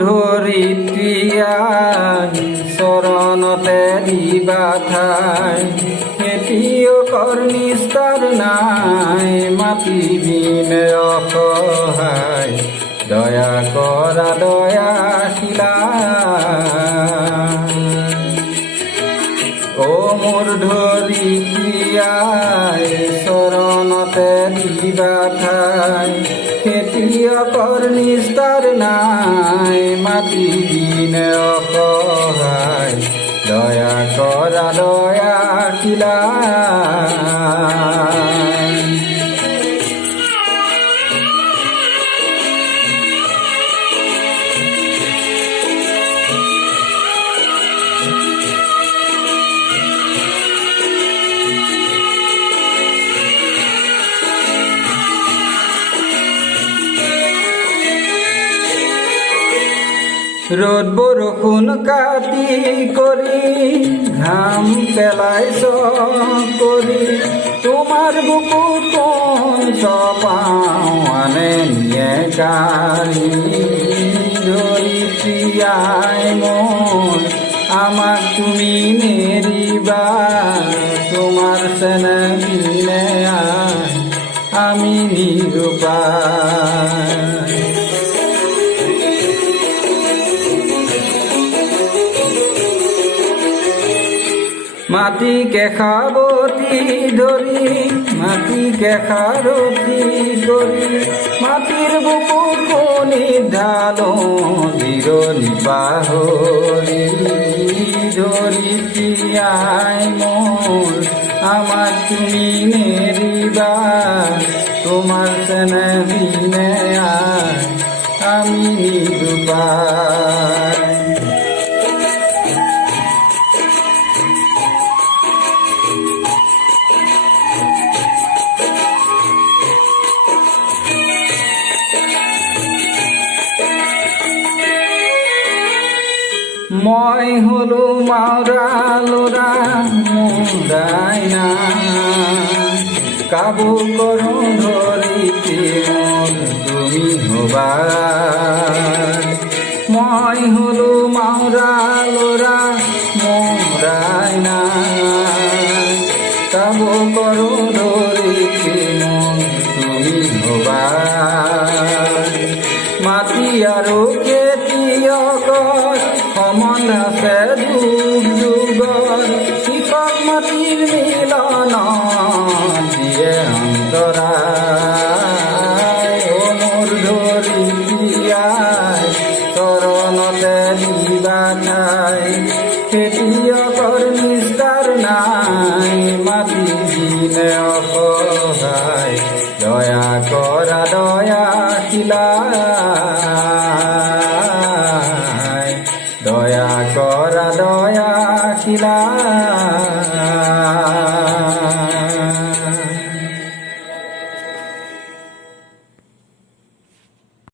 ধৰিত্ৰীয়াই চৰণতে দিবা ঠাই খেতিয়কৰ নিস্তাৰ নাই মাটি বিনে অসহায় দয়া কৰা দয়াশীলা ও মোৰ ধৰিত্ৰীয়াই চৰণতে দিবা ঠাই খেতিয়কৰ নিস্তাৰ নাই মাটি বিনে অসহায় দয়া কৰা দয়াশীলা ৰ'দ বৰষুণ কাটি কৰি ঘাম পেলাইছ কৰি তোমাৰ বুকুত কোন চপাওঁ আনে নিয়ে গাড়ী ধৰিত্ৰীয়াই মোৰ আমাক তুমি নেৰিবা তোমাৰ চেনেহ বিনে আমি নিৰুপায় মাটিকে সাৱটি ধৰি মাটিকে সাৰথি কৰি মাটিৰ বুকুত কণী ঢালো জিৰণি পাহৰি ধৰিত্ৰীয়াই মোৰ আমাক তুমি নেৰিবা তোমাৰ চেনেহ বিনে আমি নিৰুপায় মই হলো মাউৰা ল'ৰা মুদাই না কাবু কৰোঁ ধৰিত্ৰী মোৰ তুমি হবা মই হলো মাউৰা ল'ৰা মুদাই না কাবু কৰোঁ ধৰিত্ৰী মোৰ তুমি হবা মাটি আৰু খেতিয়কৰ সমান আছে যুগ যুগৰ কৃষক মাটিৰ মিলন দিয়ে অন্তৰায় ও মোৰ ধৰিত্ৰীয়াই চৰণতে দিবা ঠাই খেতিয়কৰ নিস্তাৰ নাই মাটি বিনে অসহায় দয়া কৰা দয়াশীলা দয়া কৰা দয়াশীলা